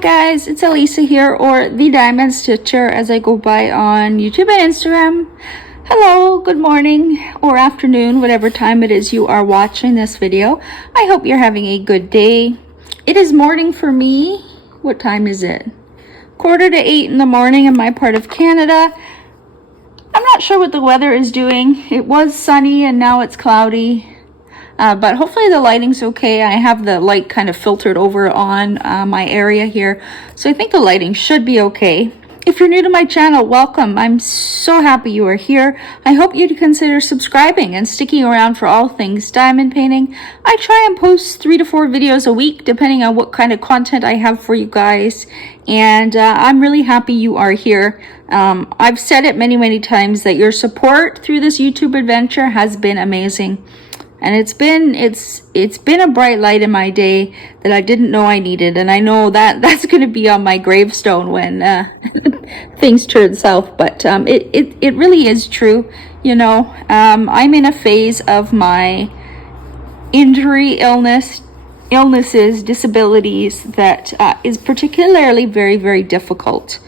guys, it's Elisa here, or the Diamond Stitcher as I go by on YouTube and Instagram. Hello, good morning or afternoon, whatever time it is you are watching this video. I hope you're having a good day. It is morning for me. What time is it? 7:45 in the morning in my part of Canada. I'm not sure what the weather is doing. It was sunny and now it's cloudy. But hopefully the lighting's okay. I have the light kind of filtered over on my area here, so I think the lighting should be okay. If you're new to my channel, welcome. I'm so happy you are here. I hope you'd consider subscribing and sticking around for all things diamond painting. I try and post 3 to 4 videos a week, depending on what kind of content I have for you guys. And I'm really happy you are here. I've said it many times that your support through this YouTube adventure has been amazing. And it's been a bright light in my day that I didn't know I needed, and I know that that's going to be on my gravestone when things turn south. But it really is true, you know. I'm in a phase of my illnesses, disabilities that is particularly very difficult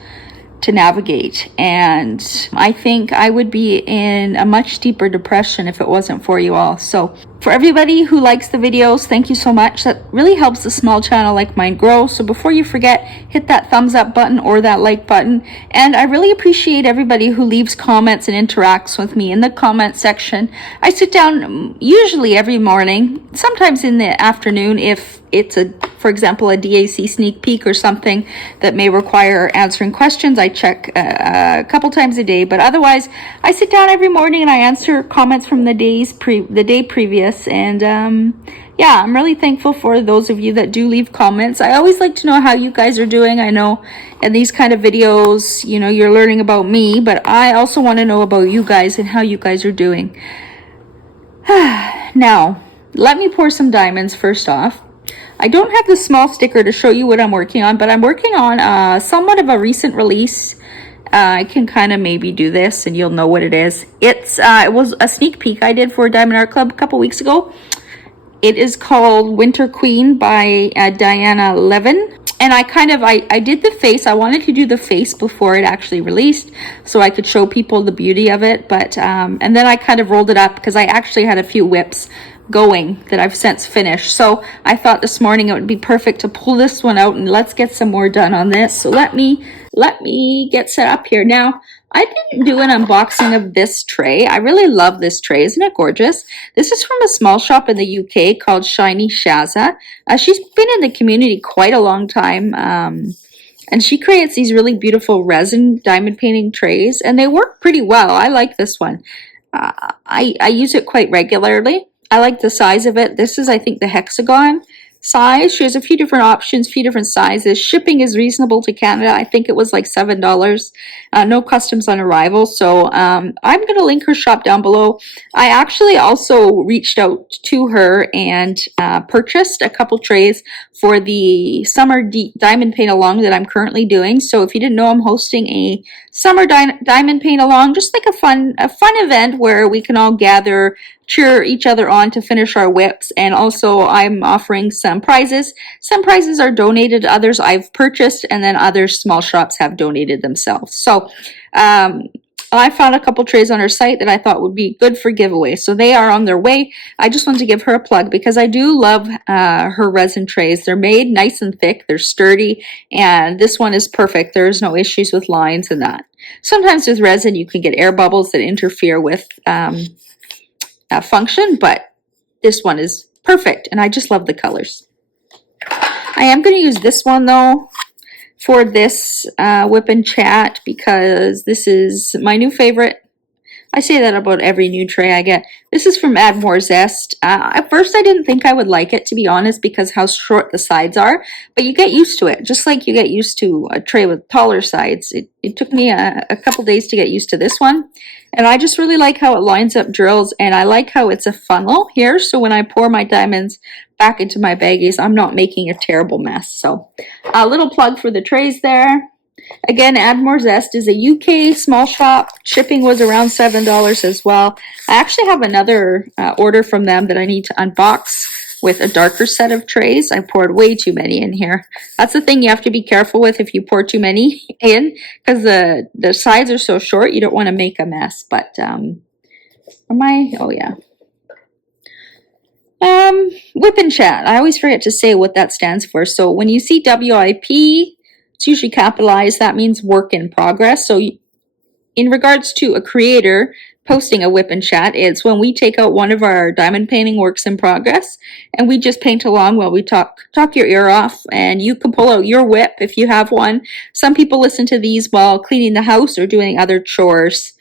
to navigate, and I think I would be in a much deeper depression if it wasn't for you all. So for everybody who likes the videos, thank you so much. That really helps a small channel like mine grow. So before you forget, hit that thumbs up button or that like button. And I really appreciate everybody who leaves comments and interacts with me in the comment section. I sit down usually every morning, sometimes in the afternoon if it's for example, a DAC sneak peek or something that may require answering questions. I check a couple times a day, but otherwise I sit down every morning and I answer comments from the day previous. And yeah, I'm really thankful for those of you that do leave comments. I always like to know how you guys are doing. I know in these kind of videos, you know, you're learning about me, but I also want to know about you guys and how you guys are doing. Now, let me pour some diamonds first off. I don't have the small sticker to show you what I'm working on, but I'm working on somewhat of a recent release. I can kind of maybe do this and you'll know what it is. It was a sneak peek I did for Diamond Art Club a couple weeks ago. It is called Winter Queen by Diana Levin. And I did the face. I wanted to do the face before it actually released so I could show people the beauty of it. But and then I kind of rolled it up because I actually had a few whips going that I've since finished. So I thought this morning it would be perfect to pull this one out and let's get some more done on this. So let me get set up here. Now, I didn't do an unboxing of this tray. I really love this tray. Isn't it gorgeous? This is from a small shop in the UK called Shiny Shaza. She's been in the community quite a long time. And she creates these really beautiful resin diamond painting trays, and they work pretty well. I like this one. I use it quite regularly. I like the size of it. This is, I think, the hexagon size. She has a few different options, few different sizes. Shipping is reasonable to Canada. I think it was like $7. No customs on arrival. So I'm going to link her shop down below. I actually also reached out to her and purchased a couple trays for the summer diamond paint along that I'm currently doing. So if you didn't know, I'm hosting a summer diamond paint along, just like a fun event where we can all gather, cheer each other on to finish our whips. And also I'm offering some prizes. Some prizes are donated, others I've purchased, and then other small shops have donated themselves. So I found a couple trays on her site that I thought would be good for giveaway. So they are on their way. I just wanted to give her a plug because I do love her resin trays. They're made nice and thick. They're sturdy. And this one is perfect. There's no issues with lines and that. Sometimes with resin, you can get air bubbles that interfere with function, but this one is perfect. And I just love the colors. I am going to use this one though for this WIP and Chat because this is my new favorite. I say that about every new tray I get. This is from Add More Zest. At first I didn't think I would like it, to be honest, because how short the sides are, but you get used to it, just like you get used to a tray with taller sides. It took me a couple days to get used to this one, and I just really like how it lines up drills, and I like how it's a funnel here, so when I pour my diamonds back into my baggies, I'm not making a terrible mess. So a little plug for the trays there. Again, Add More Zest is a UK small shop. Shipping was around $7 as well. I actually have another order from them that I need to unbox with a darker set of trays. I poured way too many in here. That's the thing you have to be careful with if you pour too many in, because the sides are so short, you don't want to make a mess. But oh yeah. WIP and Chat. I always forget to say what that stands for. So when you see WIP, it's usually capitalized. That means work in progress. So in regards to a creator posting a WIP and Chat, it's when we take out one of our diamond painting works in progress and we just paint along while we talk your ear off, and you can pull out your WIP if you have one. Some people listen to these while cleaning the house or doing other chores.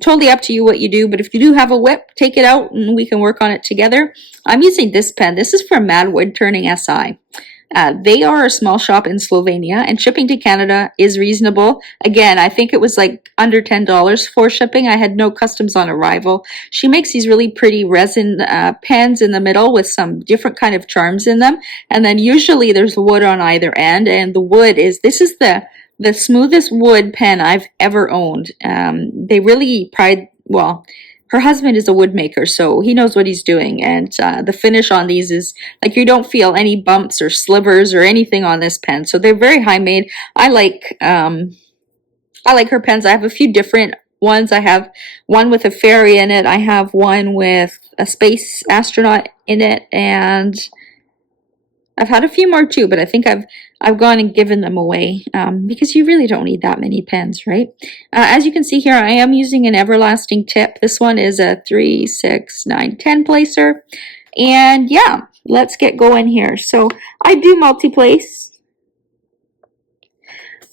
Totally up to you what you do, but if you do have a WIP, take it out and we can work on it together. I'm using this pen. This is from Mad Wood Turning SI. They are a small shop in Slovenia, and shipping to Canada is reasonable. Again, I think it was like under $10 for shipping. I had no customs on arrival. She makes these really pretty resin pens in the middle with some different kind of charms in them, and then usually there's wood on either end, and the wood this is the smoothest wood pen I've ever owned. They really well, her husband is a wood maker, so he knows what he's doing. And the finish on these is like you don't feel any bumps or slivers or anything on this pen. So they're very high made. I like her pens. I have a few different ones. I have one with a fairy in it. I have one with a space astronaut in it, and I've had a few more too, but I think I've gone and given them away because you really don't need that many pens, right? As you can see here, I am using an everlasting tip. This one is a 3, 6, 9, 10 placer. And yeah, let's get going here. So I do multi-place.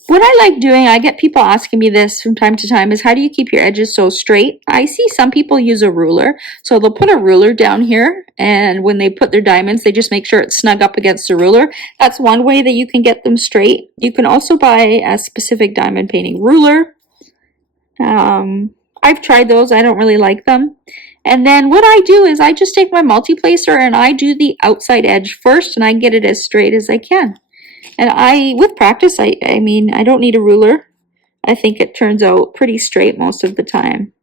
What I like doing, I get people asking me this from time to time, is how do you keep your edges so straight? I see some people use a ruler. So they'll put a ruler down here, and when they put their diamonds, they just make sure it's snug up against the ruler. That's one way that you can get them straight. You can also buy a specific diamond painting ruler. I've tried those. I don't really like them. And then what I do is I just take my multi-placer and I do the outside edge first, and I get it as straight as I can. And with practice, I mean, I don't need a ruler. I think it turns out pretty straight most of the time.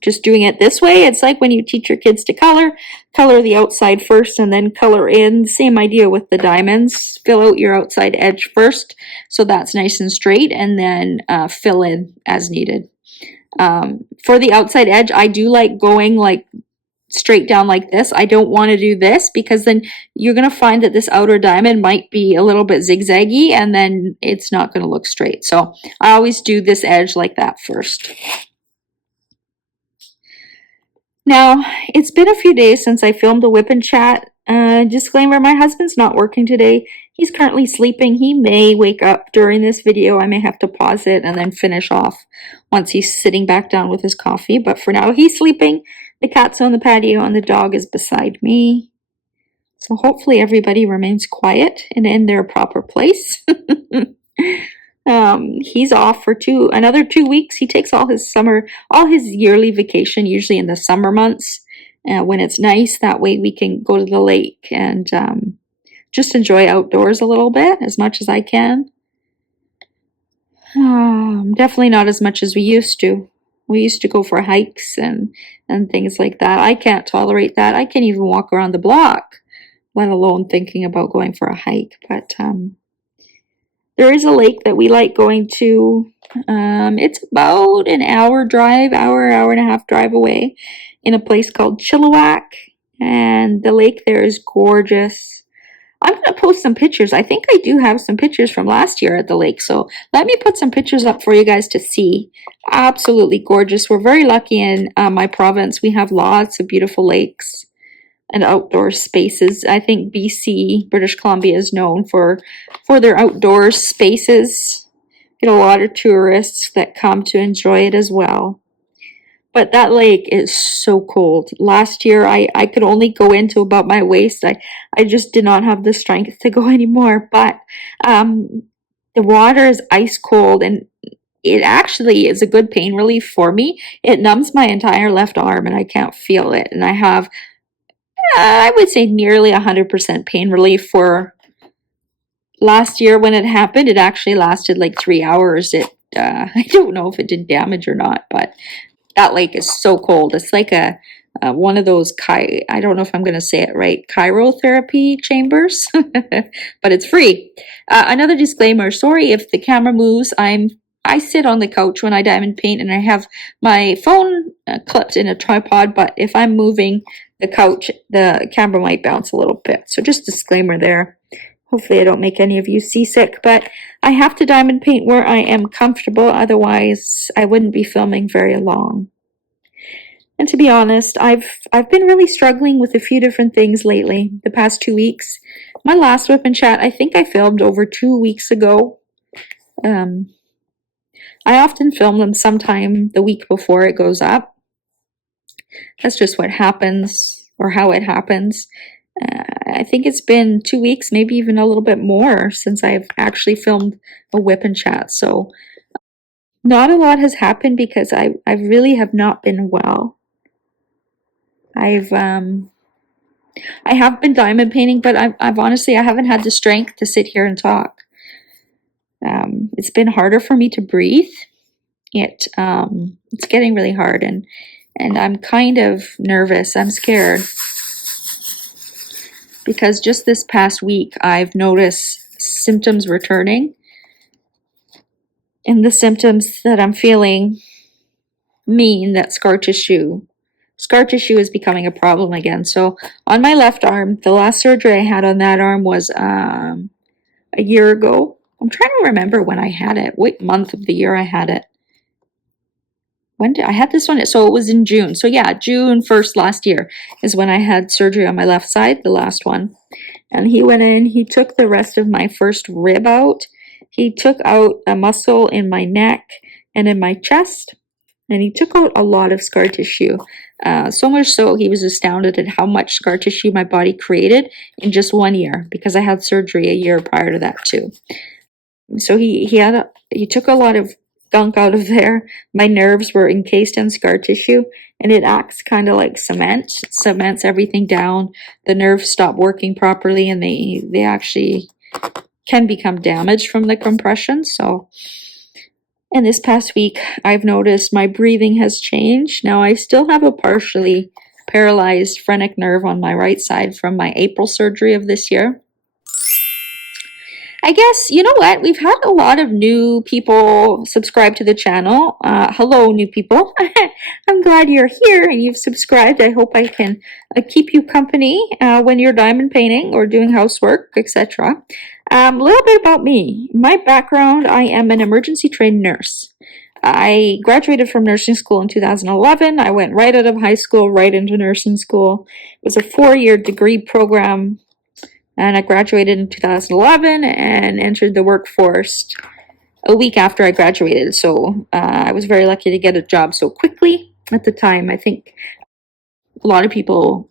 Just doing it this way, it's like when you teach your kids to color the outside first and then color in. Same idea with the diamonds. Fill out your outside edge first, so that's nice and straight, and then fill in as needed. For the outside edge, I do like going like straight down like this. I don't want to do this because then you're going to find that this outer diamond might be a little bit zigzaggy and then it's not going to look straight. So I always do this edge like that first. Now, it's been a few days since I filmed a WIP and Chat. Disclaimer, my husband's not working today. He's currently sleeping. He may wake up during this video. I may have to pause it and then finish off once he's sitting back down with his coffee. But for now, he's sleeping. The cat's on the patio and the dog is beside me. So hopefully everybody remains quiet and in their proper place. He's off for another 2 weeks. He takes all his yearly vacation, usually in the summer months when it's nice. That way we can go to the lake and just enjoy outdoors a little bit as much as I can. Definitely not as much as we used to. We used to go for hikes and things like that. I can't tolerate that. I can't even walk around the block, let alone thinking about going for a hike. But there is a lake that we like going to. It's about an hour and a half drive away in a place called Chilliwack. And the lake there is gorgeous. I'm going to post some pictures. I think I do have some pictures from last year at the lake. So let me put some pictures up for you guys to see. Absolutely gorgeous. We're very lucky in my province. We have lots of beautiful lakes and outdoor spaces. I think BC, British Columbia, is known for their outdoor spaces. Get a lot of tourists that come to enjoy it as well. But that lake is so cold. Last year, I could only go into about my waist. I just did not have the strength to go anymore. But the water is ice cold, and it actually is a good pain relief for me. It numbs my entire left arm, and I can't feel it. And I have, I would say, nearly 100% pain relief for last year when it happened, it actually lasted like 3 hours. I don't know if it did damage or not, but that lake is so cold. It's like a one of those I don't know if I'm going to say it right, cryotherapy chambers, but it's free. Another disclaimer: sorry if the camera moves. I sit on the couch when I diamond paint, and I have my phone clipped in a tripod. But if I'm moving the couch, the camera might bounce a little bit. So just disclaimer there. Hopefully I don't make any of you seasick, but I have to diamond paint where I am comfortable, otherwise I wouldn't be filming very long. And to be honest, I've been really struggling with a few different things lately, the past 2 weeks. My last WIP and Chat, I think I filmed over 2 weeks ago. I often film them sometime the week before it goes up. That's just what happens, or how it happens. I think it's been 2 weeks, maybe even a little bit more, since I've actually filmed a WIP and Chat. So not a lot has happened because I really have not been well. I have been diamond painting, but I've honestly, I haven't had the strength to sit here and talk. It's been harder for me to breathe. It's getting really hard, and I'm kind of nervous. I'm scared. Because just this past week, I've noticed symptoms returning. And the symptoms that I'm feeling mean that scar tissue is becoming a problem again. So on my left arm, the last surgery I had on that arm was a year ago. I'm trying to remember when I had it, what month of the year I had it. When did I had this one? So it was in June. So yeah, June 1st last year is when I had surgery on my left side, the last one. And he went in, he took the rest of my first rib out. He took out a muscle in my neck and in my chest. And he took out a lot of scar tissue. So much so he was astounded at how much scar tissue my body created in just 1 year, because I had surgery a year prior to that too. So he took a lot of gunk out of there. My nerves were encased in scar tissue, and it acts kind of like cement. It cements everything down. The nerves stop working properly, and they actually can become damaged from the compression. So, and this past week, I've noticed my breathing has changed. Now, I still have a partially paralyzed phrenic nerve on my right side from my April surgery of this year. I guess, you know what? We've had a lot of new people subscribe to the channel. Hello, new people. I'm glad you're here and you've subscribed. I hope I can keep you company when you're diamond painting or doing housework, etc. A little bit about me. My background, I am an emergency trained nurse. I graduated from nursing school in 2011. I went right out of high school, right into nursing school. It was a 4-year degree program. And I graduated in 2011 and entered the workforce a week after I graduated. So I was very lucky to get a job so quickly. At the time, I think a lot of people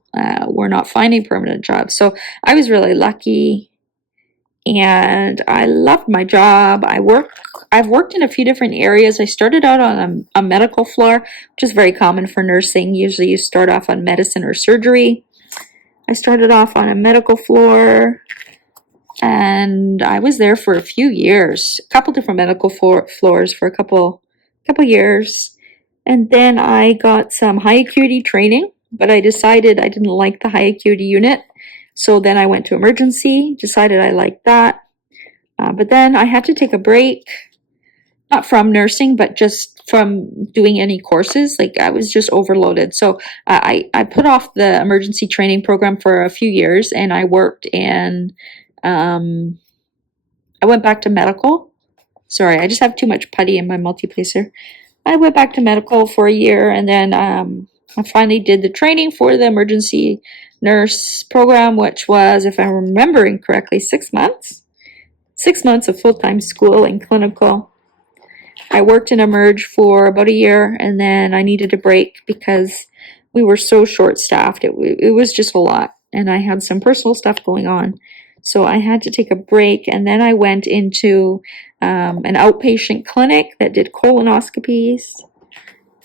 were not finding permanent jobs. So I was really lucky, and I loved my job. I've worked in a few different areas. I started out on a medical floor, which is very common for nursing. Usually you start off on medicine or surgery. I started off on a medical floor, and I was there for a few years, a couple different medical floors for a couple years. And then I got some high acuity training, but I decided I didn't like the high acuity unit. So then I went to emergency, decided I liked that. But then I had to take a break, not from nursing, but just from doing any courses. Like, I was just overloaded. So I put off the emergency training program for a few years, and I worked in, I went back to medical. Sorry, I just have too much putty in my multiplacer. I went back to medical for a year, and then I finally did the training for the emergency nurse program, which was, if I'm remembering correctly, 6 months. 6 months of full-time school and clinical. I worked in Emerge for about a year, and then I needed a break because we were so short-staffed. It was just a lot, and I had some personal stuff going on. So I had to take a break, and then I went into an outpatient clinic that did colonoscopies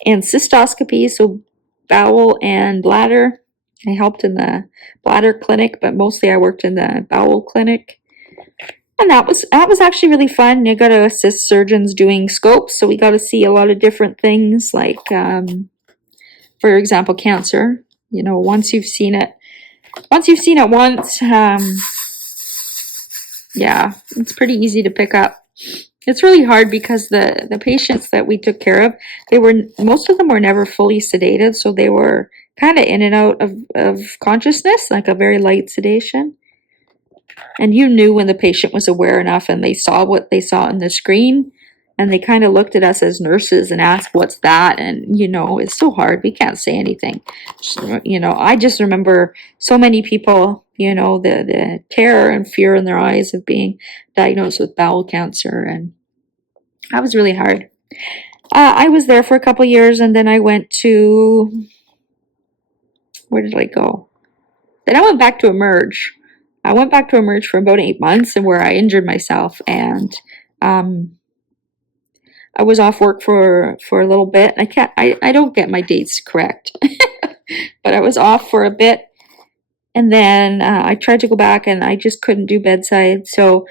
and cystoscopies, so bowel and bladder. I helped in the bladder clinic, but mostly I worked in the bowel clinic. And that was actually really fun. I got to assist surgeons doing scopes, so we got to see a lot of different things, like, for example, cancer. You know, once you've seen it once, yeah, it's pretty easy to pick up. It's really hard because the patients that we took care of, most of them were never fully sedated, so they were kind of in and out of consciousness, like a very light sedation. And you knew when the patient was aware enough and they saw what they saw on the screen, and they kind of looked at us as nurses and asked, "What's that?" And, you know, it's so hard. We can't say anything. You know, I just remember so many people, you know, the terror and fear in their eyes of being diagnosed with bowel cancer. And that was really hard. I was there for a couple years, and then I went to, where did I go? Then I went back to Emerge. I went back to Emerge for about 8 months, and where I injured myself, and I was off work for a little bit. I don't get my dates correct, but I was off for a bit, and then I tried to go back, and I just couldn't do bedside. So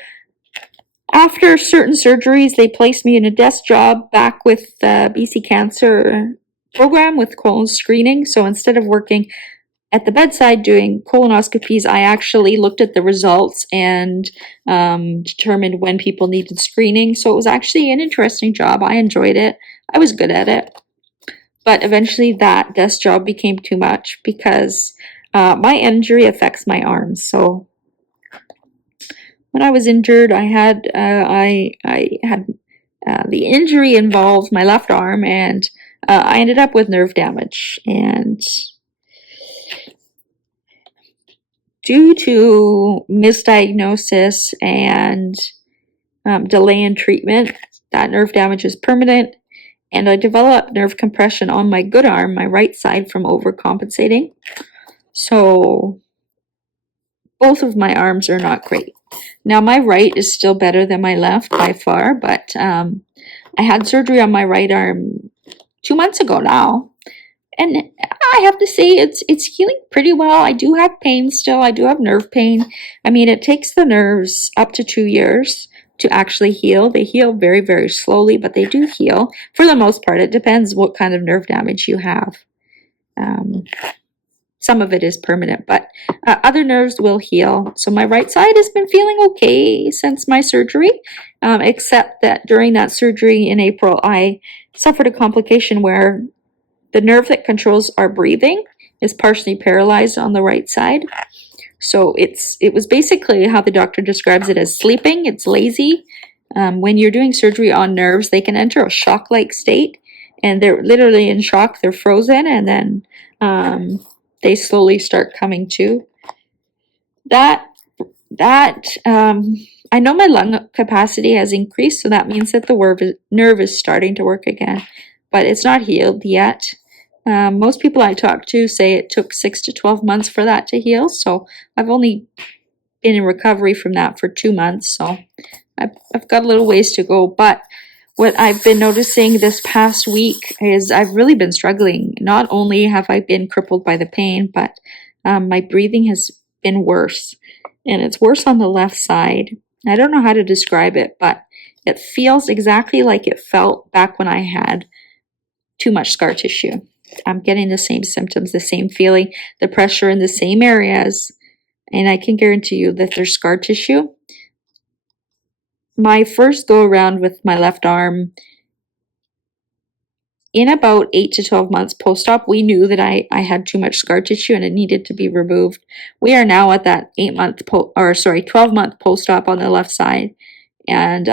after certain surgeries, they placed me in a desk job back with the BC Cancer program with colon screening. So instead of working at the bedside doing colonoscopies, I actually looked at the results and determined when people needed screening. So it was actually an interesting job. I enjoyed it. I was good at it. But eventually that desk job became too much because my injury affects my arms. So when I was injured, I had the injury involved my left arm, and I ended up with nerve damage. And due to misdiagnosis and delay in treatment, that nerve damage is permanent, and I developed nerve compression on my good arm, my right side, from overcompensating. So both of my arms are not great. Now, my right is still better than my left by far, but I had surgery on my right arm 2 months ago now, and I have to say it's healing pretty well. I do have pain still. I do have nerve pain. I mean, it takes the nerves up to 2 years to actually heal. They heal very, very slowly, but they do heal for the most part. It depends what kind of nerve damage you have. Some of it is permanent, but other nerves will heal. So my right side has been feeling okay since my surgery, except that during that surgery in April, I suffered a complication where the nerve that controls our breathing is partially paralyzed on the right side. So it was basically how the doctor describes it as sleeping. It's lazy. When you're doing surgery on nerves, they can enter a shock-like state, and they're literally in shock. They're frozen, and then they slowly start coming to. I know my lung capacity has increased, so that means that the nerve is starting to work again, but it's not healed yet. Most people I talk to say it took 6 to 12 months for that to heal, so I've only been in recovery from that for 2 months, so I've got a little ways to go. But what I've been noticing this past week is I've really been struggling. Not only have I been crippled by the pain, but my breathing has been worse, and it's worse on the left side. I don't know how to describe it, but it feels exactly like it felt back when I had too much scar tissue. I'm getting the same symptoms, the same feeling, the pressure in the same areas, and I can guarantee you that there's scar tissue. My first go around with my left arm, in about 8 to 12 months post-op, we knew that I had too much scar tissue and it needed to be removed. We are now at that 12-month post-op on the left side, and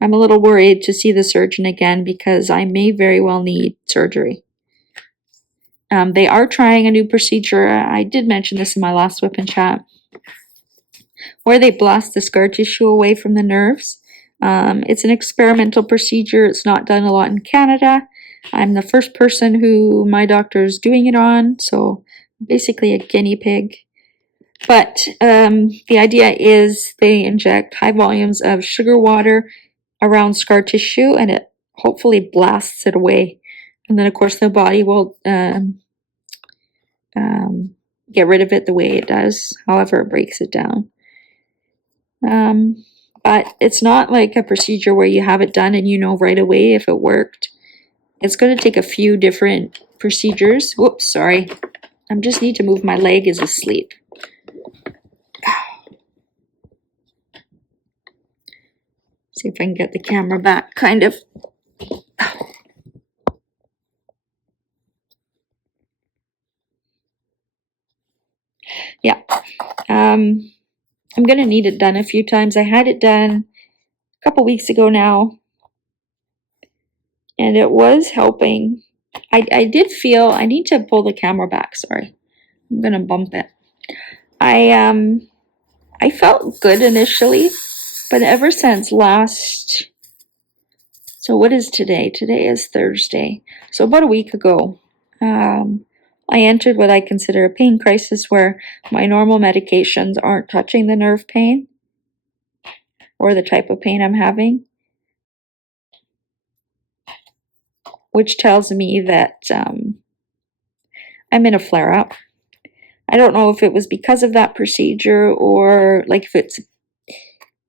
I'm a little worried to see the surgeon again because I may very well need surgery. They are trying a new procedure. I did mention this in my last WIP and Chat, where they blast the scar tissue away from the nerves. It's an experimental procedure. It's not done a lot in Canada. I'm the first person who my doctor is doing it on, so basically a guinea pig. But the idea is they inject high volumes of sugar water around scar tissue, and it hopefully blasts it away. And then, of course, the body will get rid of it the way it does, however it breaks it down. But it's not like a procedure where you have it done and you know right away if it worked. It's going to take a few different procedures. Whoops, sorry. I just need to move, my leg is asleep. See if I can get the camera back, kind of. Yeah. I'm going to need it done a few times. I had it done a couple weeks ago now, and it was helping. I did feel, I need to pull the camera back, sorry. I'm going to bump it. I felt good initially, but ever since last, so what is today? Today is Thursday. So about a week ago, I entered what I consider a pain crisis where my normal medications aren't touching the nerve pain or the type of pain I'm having, which tells me that I'm in a flare-up. I don't know if it was because of that procedure or like if it's,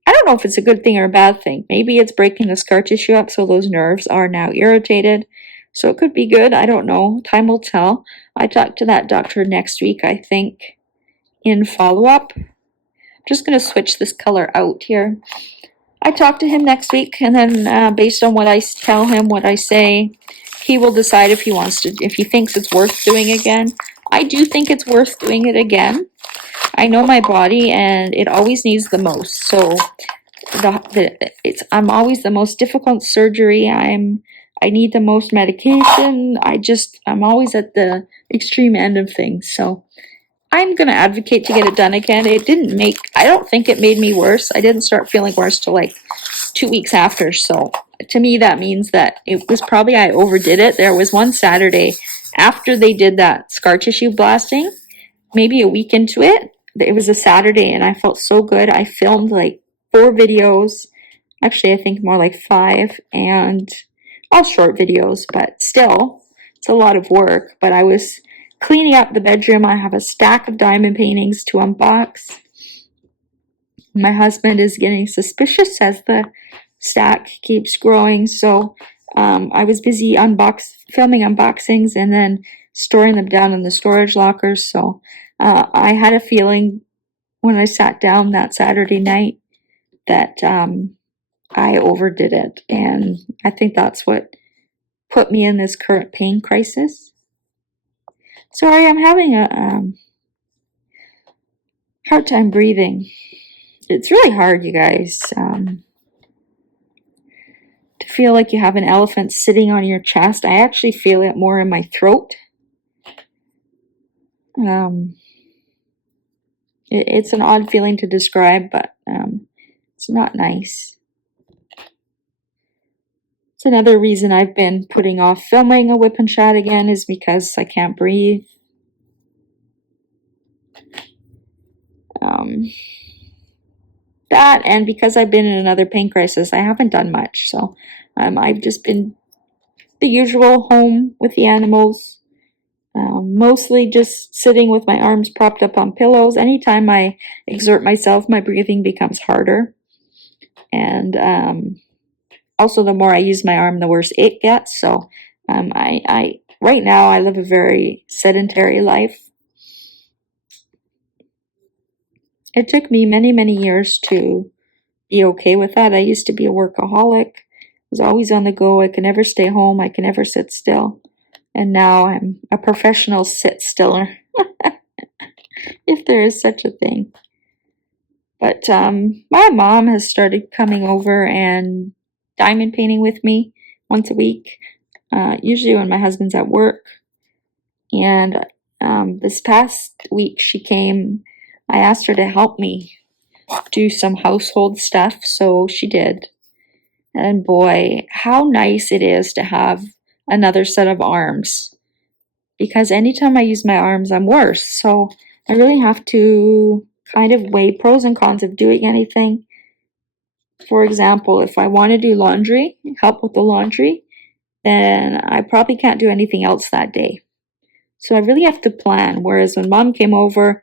I don't know if it's a good thing or a bad thing. Maybe it's breaking the scar tissue up so those nerves are now irritated. So it could be good. I don't know. Time will tell. I talk to that doctor next week, I think, in follow-up. I'm just going to switch this color out here. I talk to him next week, and then based on what I tell him, what I say, he will decide if he wants to, if he thinks it's worth doing again. I do think it's worth doing it again. I know my body, and it always needs the most. So I'm always the most difficult surgery. I need the most medication. I'm always at the extreme end of things. So I'm going to advocate to get it done again. I don't think it made me worse. I didn't start feeling worse till like 2 weeks after. So to me, that means that it was probably I overdid it. There was one Saturday after they did that scar tissue blasting, maybe a week into it. It was a Saturday and I felt so good. I filmed like 4 videos. Actually, I think more like 5, and all short videos, but still, it's a lot of work. But I was cleaning up the bedroom. I have a stack of diamond paintings to unbox. My husband is getting suspicious as the stack keeps growing, so I was busy filming unboxings and then storing them down in the storage lockers. So I had a feeling when I sat down that Saturday night that I overdid it, and I think that's what put me in this current pain crisis. Sorry, I'm having a hard time breathing. It's really hard, you guys, to feel like you have an elephant sitting on your chest. I actually feel it more in my throat. It's an odd feeling to describe, but it's not nice. It's another reason I've been putting off filming a WIP and Chat again, is because I can't breathe. That, and because I've been in another pain crisis, I haven't done much. So I've just been the usual, home with the animals, mostly just sitting with my arms propped up on pillows. Anytime I exert myself, my breathing becomes harder. And also, the more I use my arm, the worse it gets. So right now I live a very sedentary life. It took me many, many years to be okay with that. I used to be a workaholic. I was always on the go. I could never stay home. I could never sit still. And now I'm a professional sit-stiller, if there is such a thing. But my mom has started coming over and diamond painting with me once a week, usually when my husband's at work. And this past week she came. I asked her to help me do some household stuff, so she did. And boy, how nice it is to have another set of arms. Because anytime I use my arms, I'm worse. So I really have to kind of weigh pros and cons of doing anything. For example, if I want to do laundry, help with the laundry, then I probably can't do anything else that day. So I really have to plan. Whereas when Mom came over,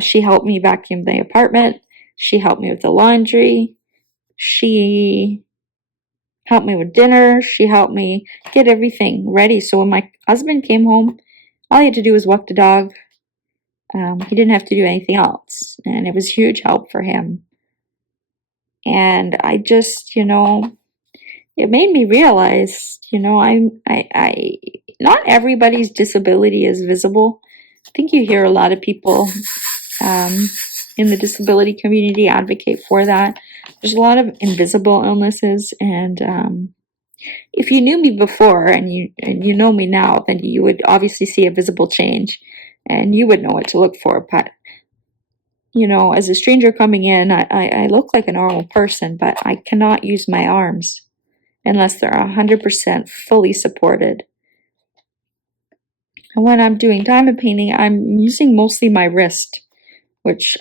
she helped me vacuum the apartment. She helped me with the laundry. She helped me with dinner. She helped me get everything ready. So when my husband came home, all he had to do was walk the dog. He didn't have to do anything else. And it was huge help for him. And I just, it made me realize, not everybody's disability is visible. I think you hear a lot of people in the disability community advocate for that. There's a lot of invisible illnesses, and if you knew me before and you know me now, then you would obviously see a visible change, and you would know what to look for. But as a stranger coming in, I look like a normal person, but I cannot use my arms unless they're 100% fully supported. And when I'm doing diamond painting, I'm using mostly my wrist, which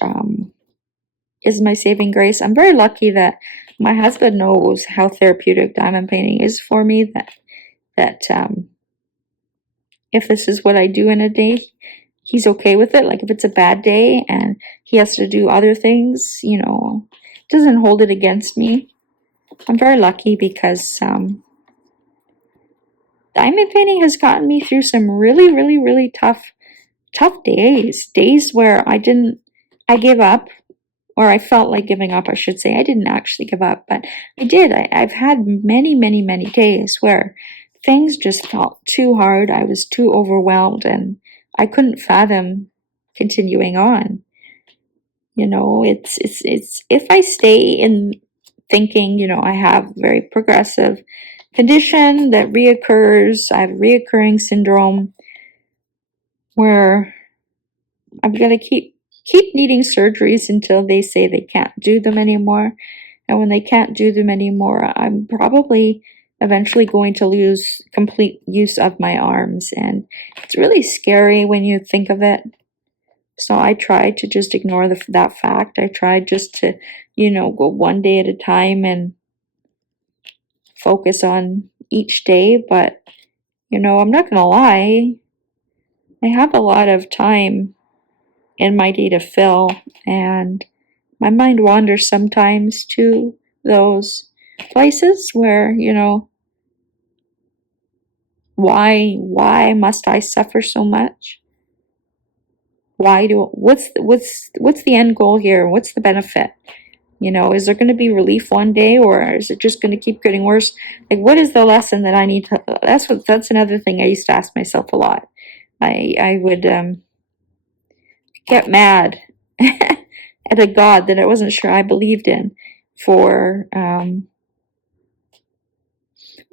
is my saving grace. I'm very lucky that my husband knows how therapeutic diamond painting is for me, that if this is what I do in a day, he's okay with it. Like if it's a bad day and he has to do other things, doesn't hold it against me. I'm very lucky because diamond painting has gotten me through some really, really, really tough days where I gave up, or I felt like giving up, I should say. I didn't actually give up, but I did. I've had many, many, many days where things just felt too hard. I was too overwhelmed and I couldn't fathom continuing on. It's if I stay in thinking, I have a very progressive condition that reoccurs. I have reoccurring syndrome where I'm going to keep needing surgeries until they say they can't do them anymore. And when they can't do them anymore, I'm probably eventually going to lose complete use of my arms. And it's really scary when you think of it. So I tried to just ignore that fact. I tried just to, go one day at a time and focus on each day. But, I'm not going to lie. I have a lot of time in my day to fill, and my mind wanders sometimes to those places where, why must I suffer so much? What's the end goal here? What's the benefit? Is there going to be relief one day, or is it just going to keep getting worse? Like, what is the lesson that I need to, that's another thing I used to ask myself a lot. I would get mad at a God that I wasn't sure I believed in for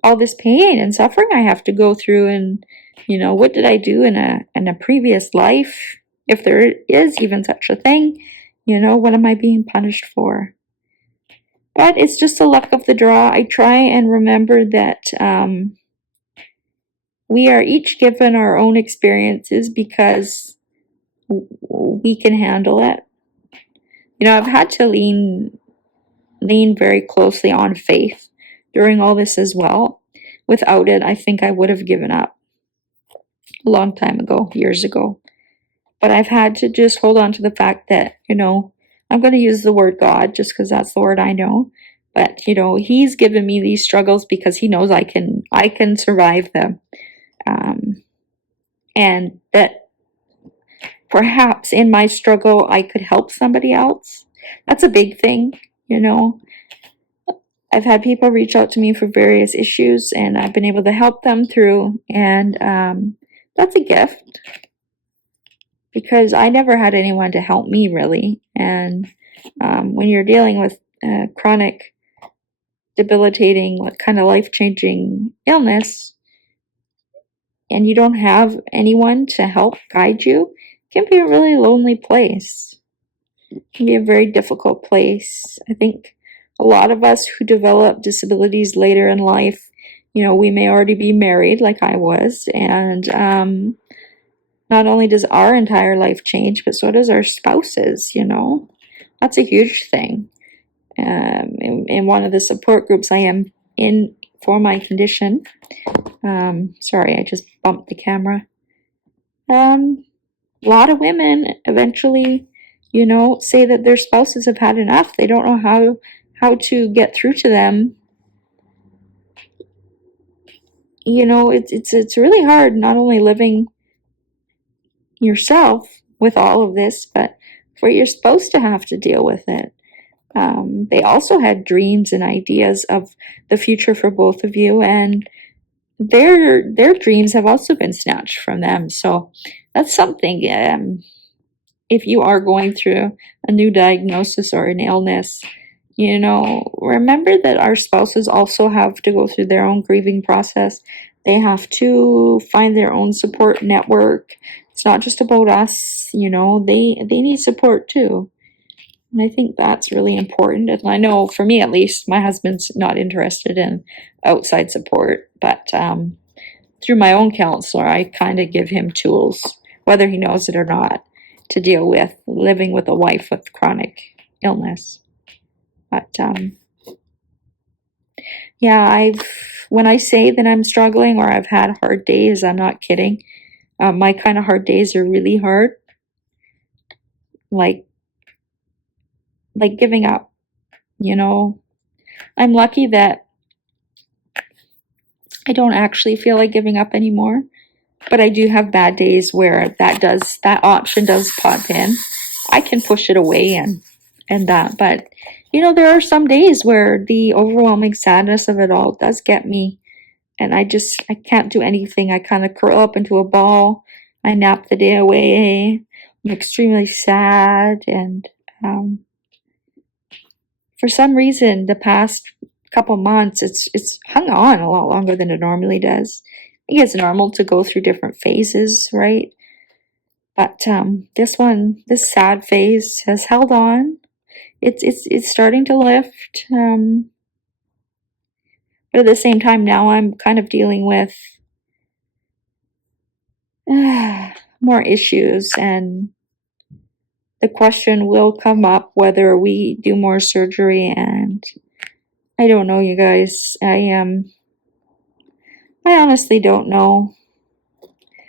all this pain and suffering I have to go through. And what did I do in a previous life, if there is even such a thing? What am I being punished for? But it's just the luck of the draw. I try and remember that we are each given our own experiences because we can handle it. I've had to lean very closely on faith during all this as well. Without it, I think I would have given up a long time ago, years ago. But I've had to just hold on to the fact that, I'm going to use the word God just because that's the word I know. But, he's given me these struggles because he knows I can survive them. And that perhaps in my struggle, I could help somebody else. That's a big thing, I've had people reach out to me for various issues, and I've been able to help them through, and that's a gift because I never had anyone to help me, really. And when you're dealing with chronic, debilitating, kind of life-changing illness, and you don't have anyone to help guide you, it can be a really lonely place. It can be a very difficult place. I think a lot of us who develop disabilities later in life, we may already be married like I was, and not only does our entire life change, but so does our spouses, That's a huge thing. In one of the support groups I am in for my condition, sorry, I just bumped the camera. A lot of women eventually you know, say that their spouses have had enough. They don't know how to get through to them. You know, it's really hard not only living yourself with all of this, but for your spouse to have to deal with it. They also had dreams and ideas of the future for both of you, and their dreams have also been snatched from them. So that's something. If you are going through a new diagnosis or an illness, you know, remember that our spouses also have to go through their own grieving process. They have to find their own support network. It's not just about us, you know, they need support too. And I think that's really important. And I know for me, at least, my husband's not interested in outside support, but through my own counselor, I kind of give him tools, whether he knows it or not, to deal with living with a wife with chronic illness. But yeah, when I say that I'm struggling or I've had hard days, I'm not kidding. My kind of hard days are really hard, like giving up. You know, I'm lucky that I don't actually feel like giving up anymore, but I do have bad days where that option does pop in. I can push it away and that, but you know, there are some days where the overwhelming sadness of it all does get me, and I can't do anything. I kind of curl up into a ball. I nap the day away. I'm extremely sad, and for some reason, the past couple months, it's hung on a lot longer than it normally does. I think it's normal to go through different phases, right? But this sad phase has held on. It's starting to lift, but at the same time, now I'm kind of dealing with more issues, and the question will come up whether we do more surgery. And I don't know, you guys. I honestly don't know.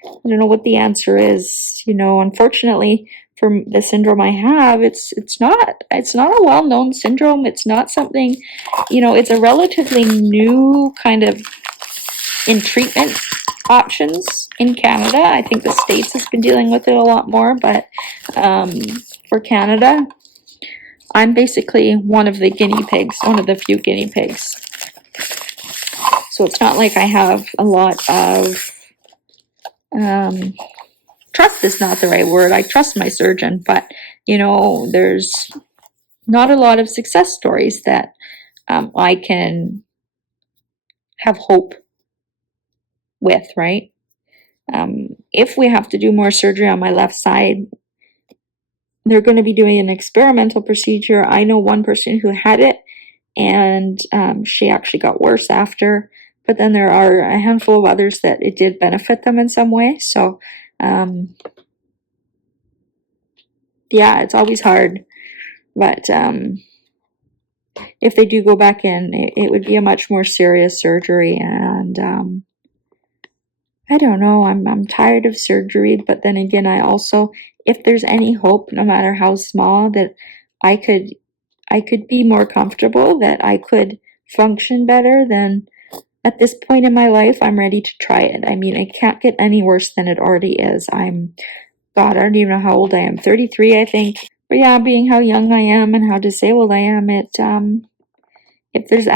I don't know what the answer is. You know, unfortunately, for the syndrome I have, it's not a well-known syndrome. It's not something, you know, it's a relatively new kind of in treatment options in Canada. I think the States has been dealing with it a lot more, but for Canada, I'm basically one of the guinea pigs, one of the few guinea pigs. So it's not like I have a lot of trust is not the right word. I trust my surgeon, but you know, there's not a lot of success stories that I can have hope with, right? If we have to do more surgery on my left side, they're going to be doing an experimental procedure. I know one person who had it, and she actually got worse after. But then there are a handful of others that it did benefit them in some way. So, yeah, it's always hard. But if they do go back in, it would be a much more serious surgery. And I don't know, I'm tired of surgery. But then again, I also, if there's any hope, no matter how small, that I could be more comfortable, that I could function better, then at this point in my life, I'm ready to try it. I mean, it can't get any worse than it already is. God, I don't even know how old I am. 33, I think. But yeah, being how young I am and how disabled I am, if there's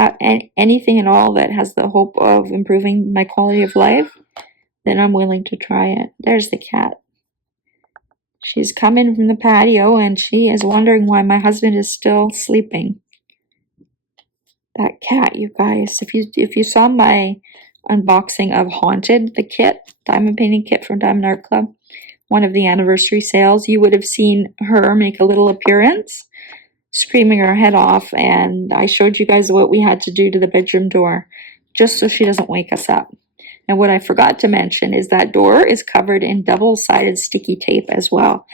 anything at all that has the hope of improving my quality of life, then I'm willing to try it. There's the cat. She's come in from the patio, and she is wondering why my husband is still sleeping. That cat, you guys. If you saw my unboxing of Haunted, the kit, diamond painting kit from Diamond Art Club, one of the anniversary sales, you would have seen her make a little appearance, screaming her head off, and I showed you guys what we had to do to the bedroom door, just so she doesn't wake us up. And what I forgot to mention is that door is covered in double-sided sticky tape as well,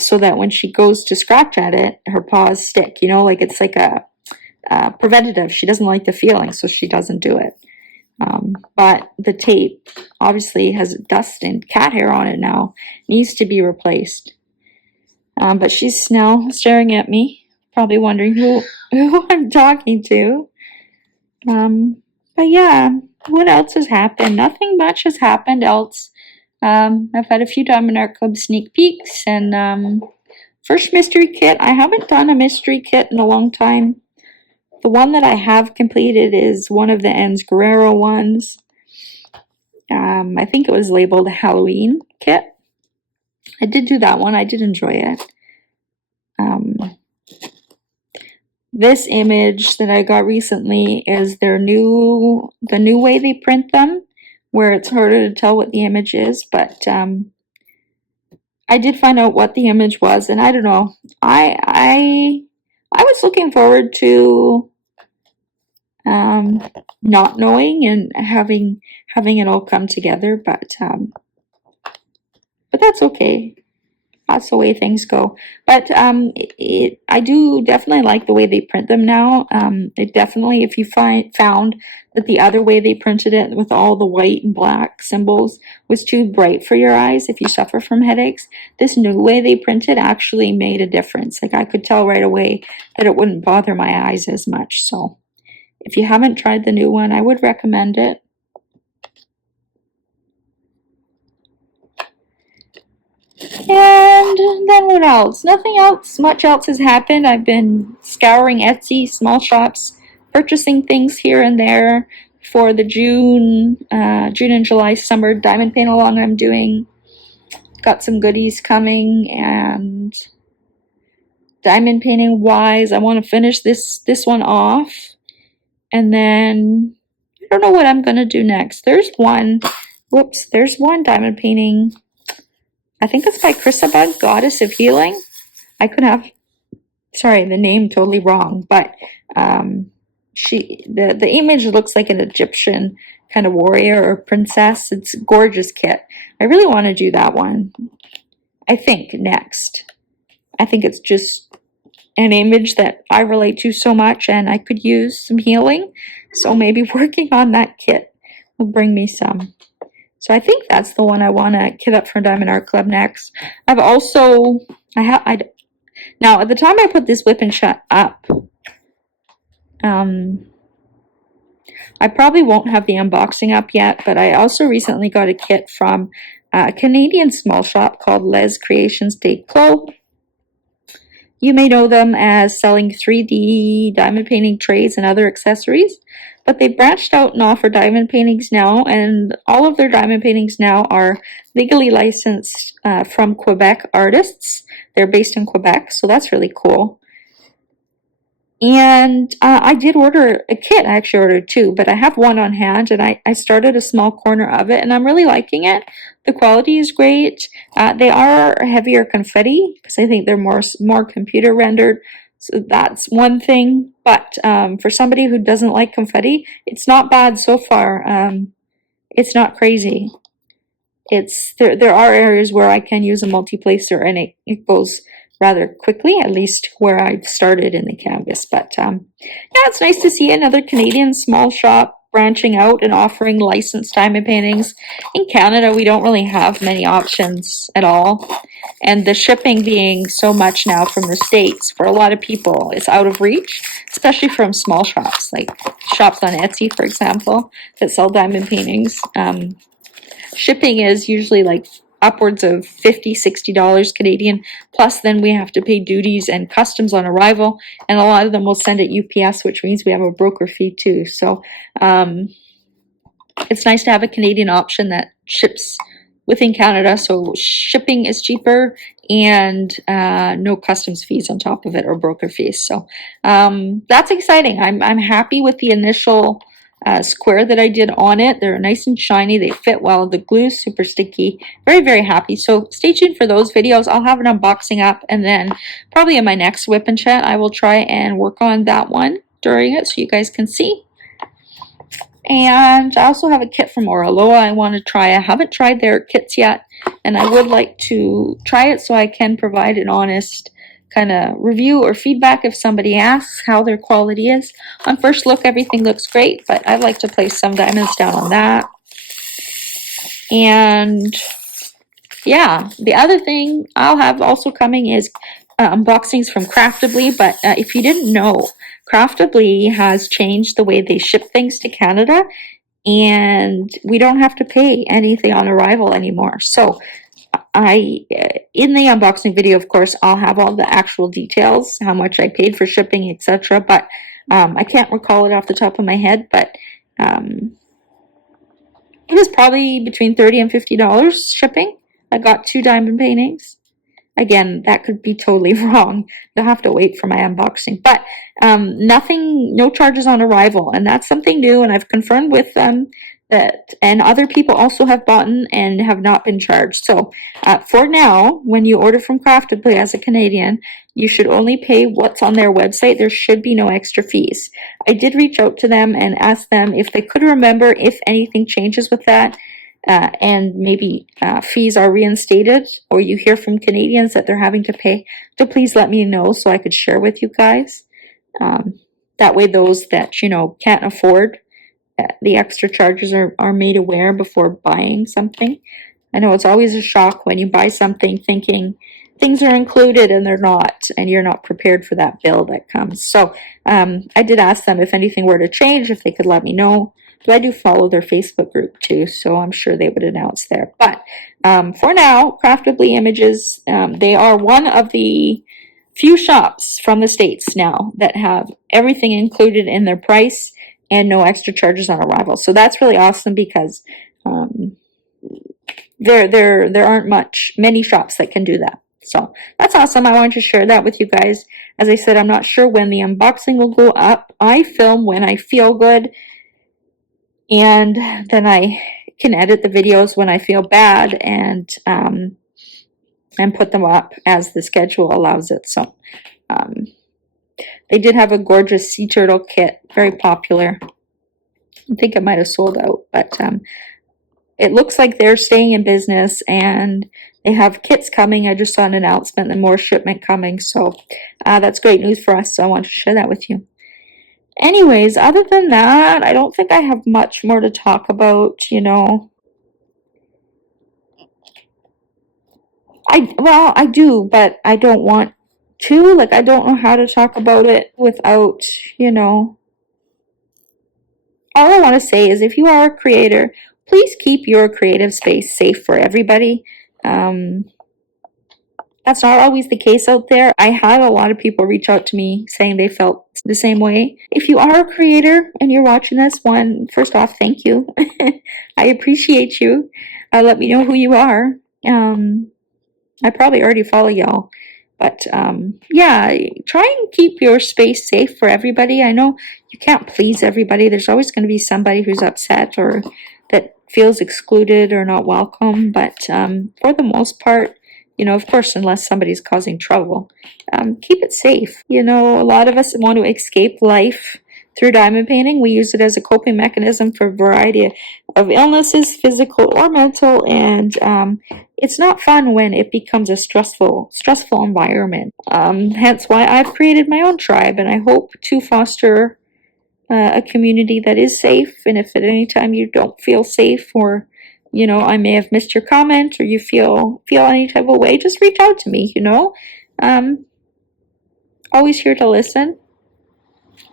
so that when she goes to scratch at it, her paws stick, you know, like it's like a preventative. She doesn't like the feeling, so she doesn't do it. But the tape obviously has dust and cat hair on it now, needs to be replaced. But she's now staring at me, probably wondering who I'm talking to. But yeah, what else has happened? Nothing much has happened else. I've had a few Diamond Art Club sneak peeks, and first mystery kit. I haven't done a mystery kit in a long time. The one that I have completed is one of the Enz Guerrero ones. I think it was labeled Halloween kit. I did do that one. I did enjoy it. This image that I got recently is the new way they print them, where it's harder to tell what the image is, but I did find out what the image was, and I don't know. I was looking forward to not knowing and having it all come together, but that's okay. That's the way things go. But I do definitely like the way they print them now. It definitely, if you found that the other way they printed it with all the white and black symbols was too bright for your eyes, if you suffer from headaches, this new way they printed actually made a difference. Like, I could tell right away that it wouldn't bother my eyes as much. So if you haven't tried the new one, I would recommend it. And then what else? Nothing else, much else has happened. I've been scouring Etsy, small shops, purchasing things here and there for the June and July summer diamond paint along I'm doing. Got some goodies coming, and diamond painting wise, I want to finish this one off, and then I don't know what I'm gonna do next. There's one diamond painting. I think it's by Chrisabel, Goddess of Healing. I could have, sorry, the name totally wrong, but the image looks like an Egyptian kind of warrior or princess. It's a gorgeous kit. I really want to do that one. I think next. I think it's just an image that I relate to so much, and I could use some healing. So maybe working on that kit will bring me some. So I think that's the one I want to kit up for Diamond Art Club next. I've also, now at the time I put this WIP and Chat up, I probably won't have the unboxing up yet, but I also recently got a kit from a Canadian small shop called Les Creations de Clos. You may know them as selling 3D diamond painting trays and other accessories, but they branched out and offer diamond paintings now, and all of their diamond paintings now are legally licensed from Quebec artists. They're based in Quebec, so that's really cool. And I did order a kit. I actually ordered two, but I have one on hand, and I started a small corner of it, and I'm really liking it. The quality is great. They are heavier confetti because I think they're more computer rendered. So that's one thing. But for somebody who doesn't like confetti, it's not bad so far. It's not crazy. There are areas where I can use a multi-placer, and it goes rather quickly, at least where I've started in the canvas. But yeah, it's nice to see another Canadian small shop branching out and offering licensed diamond paintings. In Canada, we don't really have many options at all. And the shipping being so much now from the States, for a lot of people, it's out of reach, especially from small shops, like shops on Etsy, for example, that sell diamond paintings. Shipping is usually like upwards of $50–60 Canadian, plus then we have to pay duties and customs on arrival, and a lot of them will send it UPS, which means we have a broker fee too. So it's nice to have a Canadian option that ships within Canada, so shipping is cheaper and no customs fees on top of it or broker fees. So that's exciting. I'm happy with the initial square that I did on it. They're nice and shiny. They fit well. The glue is super sticky. Very, very happy. So stay tuned for those videos. I'll have an unboxing up, and then probably in my next WIP and Chat, I will try and work on that one during it so you guys can see. And I also have a kit from Oraloa I want to try. I haven't tried their kits yet, and I would like to try it so I can provide an honest kind of review or feedback if somebody asks how their quality is. On first look, everything looks great, but I'd like to place some diamonds down on that. And yeah, the other thing I'll have also coming is unboxings from Craftably. But if you didn't know, Craftably has changed the way they ship things to Canada, and we don't have to pay anything on arrival anymore. So in the unboxing video, of course, I'll have all the actual details, how much I paid for shipping, etc. But I can't recall it off the top of my head, but it was probably between $30 and $50 shipping. I got 2 diamond paintings. Again, that could be totally wrong. You'll have to wait for my unboxing. But nothing, no charges on arrival. And that's something new. And I've confirmed with them that, and other people also have bought and have not been charged. So for now, when you order from Craftably as a Canadian, you should only pay what's on their website. There should be no extra fees. I did reach out to them and ask them if they could remember if anything changes with that. And maybe fees are reinstated, or you hear from Canadians that they're having to pay, to please let me know so I could share with you guys. That way those that, you know, can't afford the extra charges are made aware before buying something. I know it's always a shock when you buy something thinking things are included and they're not, and you're not prepared for that bill that comes. So I did ask them if anything were to change, if they could let me know. But I do follow their Facebook group too, so I'm sure they would announce there. But for now, Craftably Images, they are one of the few shops from the States now that have everything included in their price and no extra charges on arrival. So that's really awesome, because there aren't many shops that can do that. So that's awesome. I wanted to share that with you guys. As I said, I'm not sure when the unboxing will go up. I film when I feel good, and then I can edit the videos when I feel bad and put them up as the schedule allows it. So they did have a gorgeous sea turtle kit, very popular. I think it might have sold out, but it looks like they're staying in business, and they have kits coming. I just saw an announcement and more shipment coming, so that's great news for us, so I want to share that with you. Anyways, other than that, I don't think I have much more to talk about, you know. I do, but I don't want to. Like, I don't know how to talk about it without, you know. All I want to say is, if you are a creator, please keep your creative space safe for everybody. That's not always the case out there. I had a lot of people reach out to me saying they felt the same way. If you are a creator and you're watching this, first off, thank you. I appreciate you. Let me know who you are. I probably already follow y'all. But yeah, try and keep your space safe for everybody. I know you can't please everybody. There's always going to be somebody who's upset or that feels excluded or not welcome. But for the most part, you know, of course, unless somebody's causing trouble, keep it safe. You know, a lot of us want to escape life through diamond painting. We use it as a coping mechanism for a variety of illnesses, physical or mental, and it's not fun when it becomes a stressful environment. Hence why I've created my own tribe, and I hope to foster a community that is safe. And if at any time you don't feel safe, or you know, I may have missed your comment, or you feel any type of way, just reach out to me, you know. Always here to listen.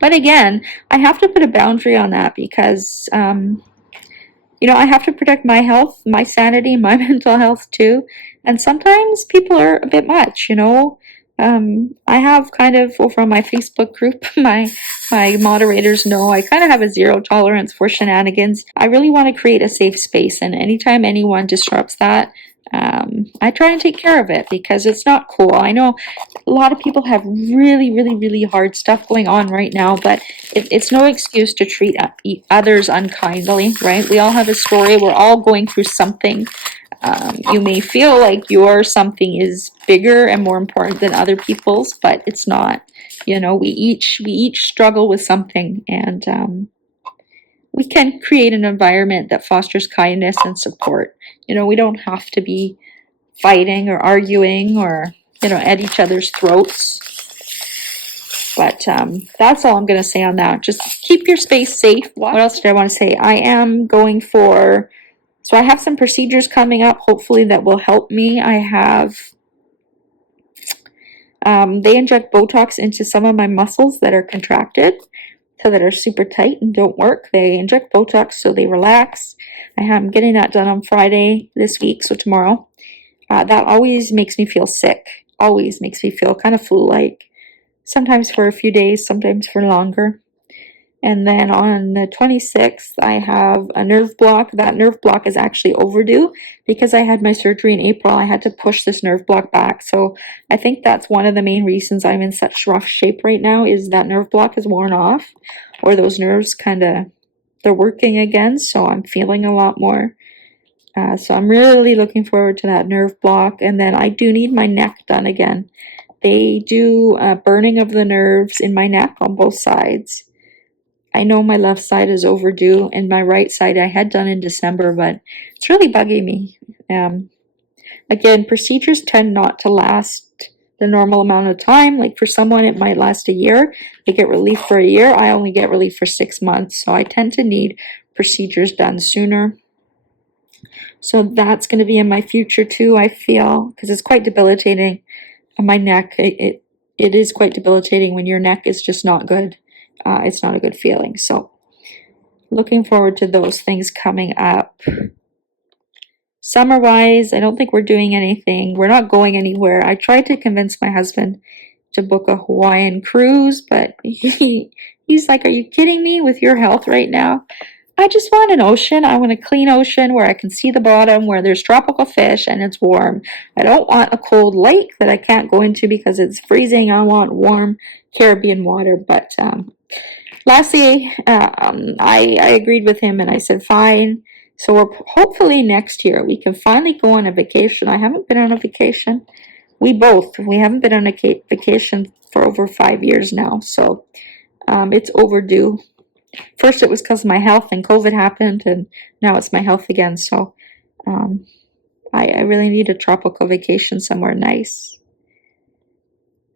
But again, I have to put a boundary on that, because, you know, I have to protect my health, my sanity, my mental health too. And sometimes people are a bit much, you know. I have kind of, over on my Facebook group, my moderators know I kind of have a zero tolerance for shenanigans. I really want to create a safe space, and anytime anyone disrupts that, I try and take care of it, because it's not cool. I know a lot of people have really hard stuff going on right now, but it's no excuse to treat others unkindly, right? We all have a story. We're all going through something. You may feel like your something is bigger and more important than other people's, but it's not. You know, we each struggle with something, and we can create an environment that fosters kindness and support. You know, we don't have to be fighting or arguing or, you know, at each other's throats. But that's all I'm going to say on that. Just keep your space safe. What else did I want to say? I am going for So I have some procedures coming up, hopefully that will help me. I have, they inject Botox into some of my muscles that are contracted, so that are super tight and don't work. They inject Botox so they relax. I'm getting that done on Friday this week, so tomorrow. That always makes me feel sick. Always makes me feel kind of flu-like. Sometimes for a few days, sometimes for longer. And then on the 26th, I have a nerve block. That nerve block is actually overdue because I had my surgery in April. I had to push this nerve block back. So I think that's one of the main reasons I'm in such rough shape right now, is that nerve block is worn off, or those nerves they're working again. So I'm feeling a lot more. So I'm really looking forward to that nerve block. And then I do need my neck done again. They do burning of the nerves in my neck on both sides. I know my left side is overdue, and my right side I had done in December, but it's really bugging me. Again, procedures tend not to last the normal amount of time. Like for someone, it might last a year. They get relief for a year. I only get relief for 6 months, so I tend to need procedures done sooner. So that's going to be in my future too, I feel, because it's quite debilitating on my neck. It is quite debilitating when your neck is just not good. It's not a good feeling. So looking forward to those things coming up. Summer-wise, I don't think we're doing anything. We're not going anywhere. I tried to convince my husband to book a Hawaiian cruise, but he's like, are you kidding me with your health right now? I just want an ocean. I want a clean ocean where I can see the bottom, where there's tropical fish and it's warm. I don't want a cold lake that I can't go into because it's freezing. I want warm Caribbean water. But lastly, I agreed with him and I said, fine. So we're hopefully next year we can finally go on a vacation. I haven't been on a vacation. We haven't been on a vacation for over 5 years now. So it's overdue. First it was because of my health and COVID happened, and now it's my health again. So I really need a tropical vacation somewhere nice.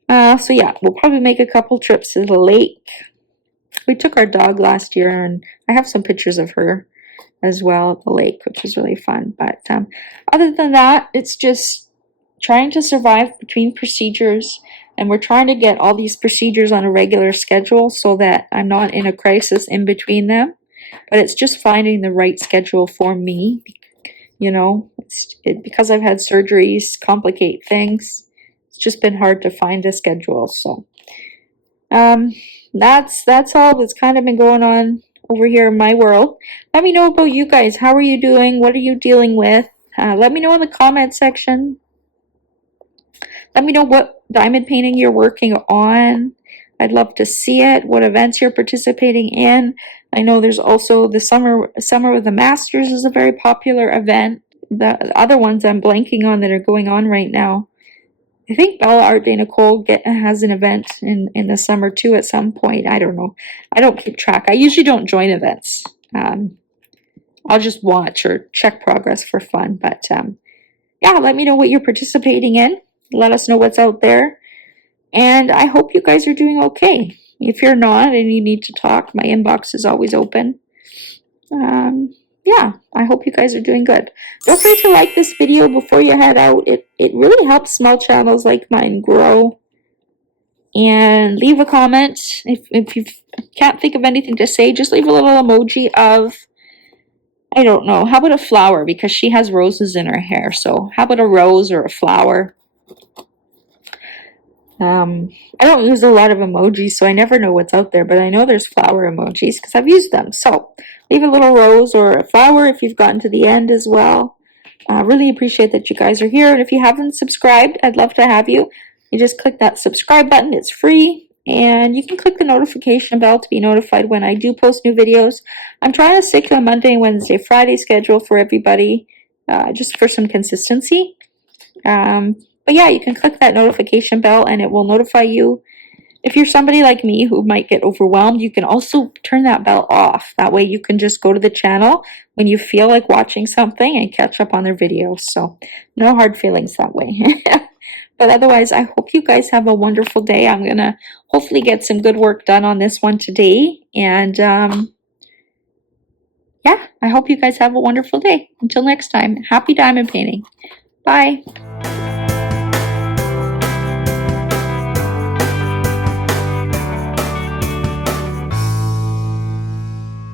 So yeah, we'll probably make a couple trips to the lake. We took our dog last year, and I have some pictures of her as well at the lake, which was really fun. But other than that, it's just trying to survive between procedures. And we're trying to get all these procedures on a regular schedule so that I'm not in a crisis in between them. But it's just finding the right schedule for me. You know, because I've had surgeries complicate things. It's just been hard to find a schedule. So that's all that's kind of been going on over here in my world. Let me know about you guys. How are you doing? What are you dealing with? Let me know in the comment section. Let me know what diamond painting you're working on. I'd love to see it. What events you're participating in. I know there's also the Summer with the Masters is a very popular event. The other ones I'm blanking on that are going on right now. I think Bella Art Day Nicole has an event in the summer too at some point. I don't know. I don't keep track. I usually don't join events. I'll just watch or check progress for fun. But yeah, let me know what you're participating in. Let us know what's out there. And I hope you guys are doing okay. If you're not and you need to talk, my inbox is always open. Yeah, I hope you guys are doing good. Don't forget to like this video before you head out. It really helps small channels like mine grow. And leave a comment. If you can't think of anything to say, just leave a little emoji of, I don't know, how about a flower? Because she has roses in her hair. So how about a rose or a flower? I don't use a lot of emojis, so I never know what's out there, but I know there's flower emojis because I've used them. So leave a little rose or a flower if you've gotten to the end as well. Really appreciate that you guys are here. And if you haven't subscribed, I'd love to have you. You just click that subscribe button. It's free. And you can click the notification bell to be notified when I do post new videos. I'm trying to stick to a Monday, Wednesday, Friday schedule for everybody, just for some consistency. But yeah, you can click that notification bell and it will notify you. If you're somebody like me who might get overwhelmed, you can also turn that bell off. That way you can just go to the channel when you feel like watching something and catch up on their videos. So no hard feelings that way. But otherwise, I hope you guys have a wonderful day. I'm going to hopefully get some good work done on this one today. And yeah, I hope you guys have a wonderful day. Until next time, happy diamond painting. Bye.